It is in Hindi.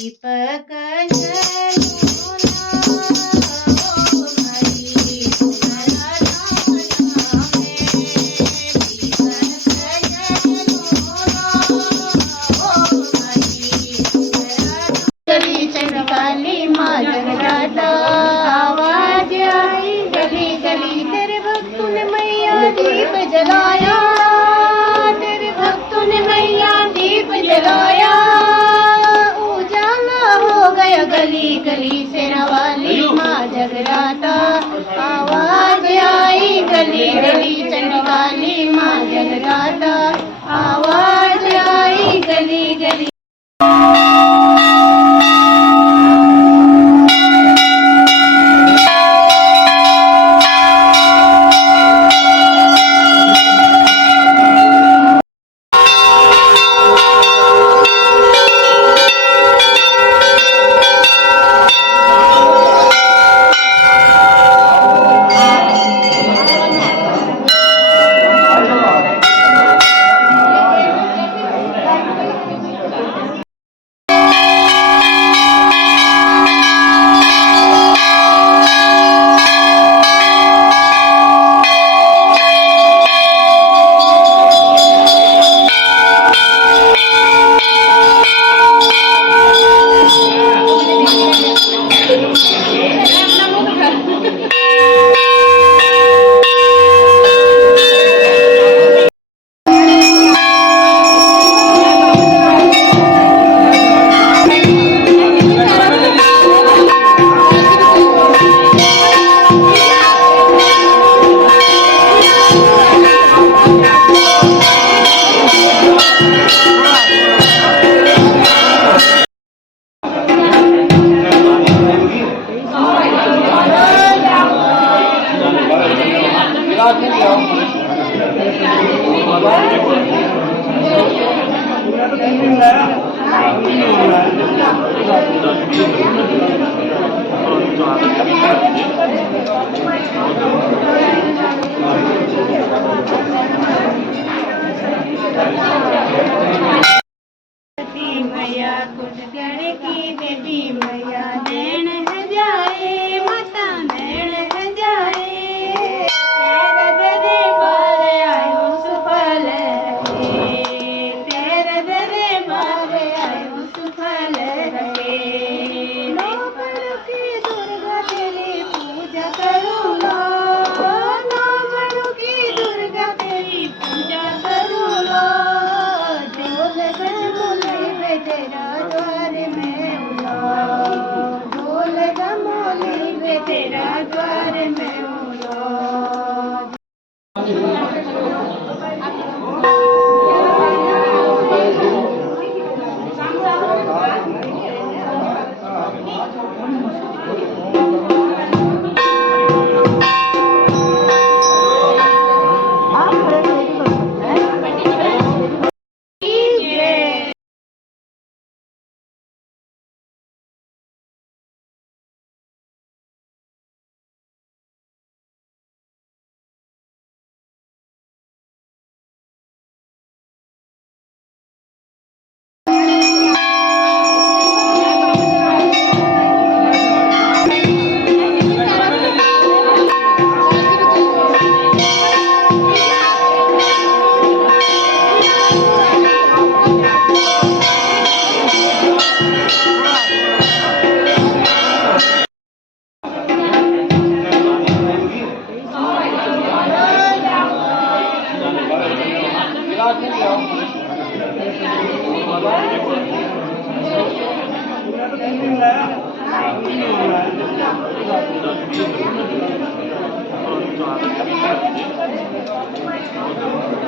दीपक जलो ना गली चंद्रकाली माँ जगदाता आवाज आई गली गली तेरे भक्तों ने मैया दीप जलाया, तेरे भक्तों ने मैया दीप जलाया, उजाला हो गया गली गली शेरा वाली माँ जगदाता आवाज आई गली गली चंद्रकाली माँ जगदाता आवाज आई गली गली। मैया कुछ गण की देवी मैया नैन है जाए माता नैन है जाए तेरे दरे बार आयो सुफल रहे, तेरे दरे बार आयो सुफल रहे, नौकरों की दुर्गा तेरी पूजा करूँगा, नौकरों की दुर्गा तेरी पूजा करूँगा, तेरा द्वार में उला ढोल गमोली में तेरा द्वार में उला। Thank you.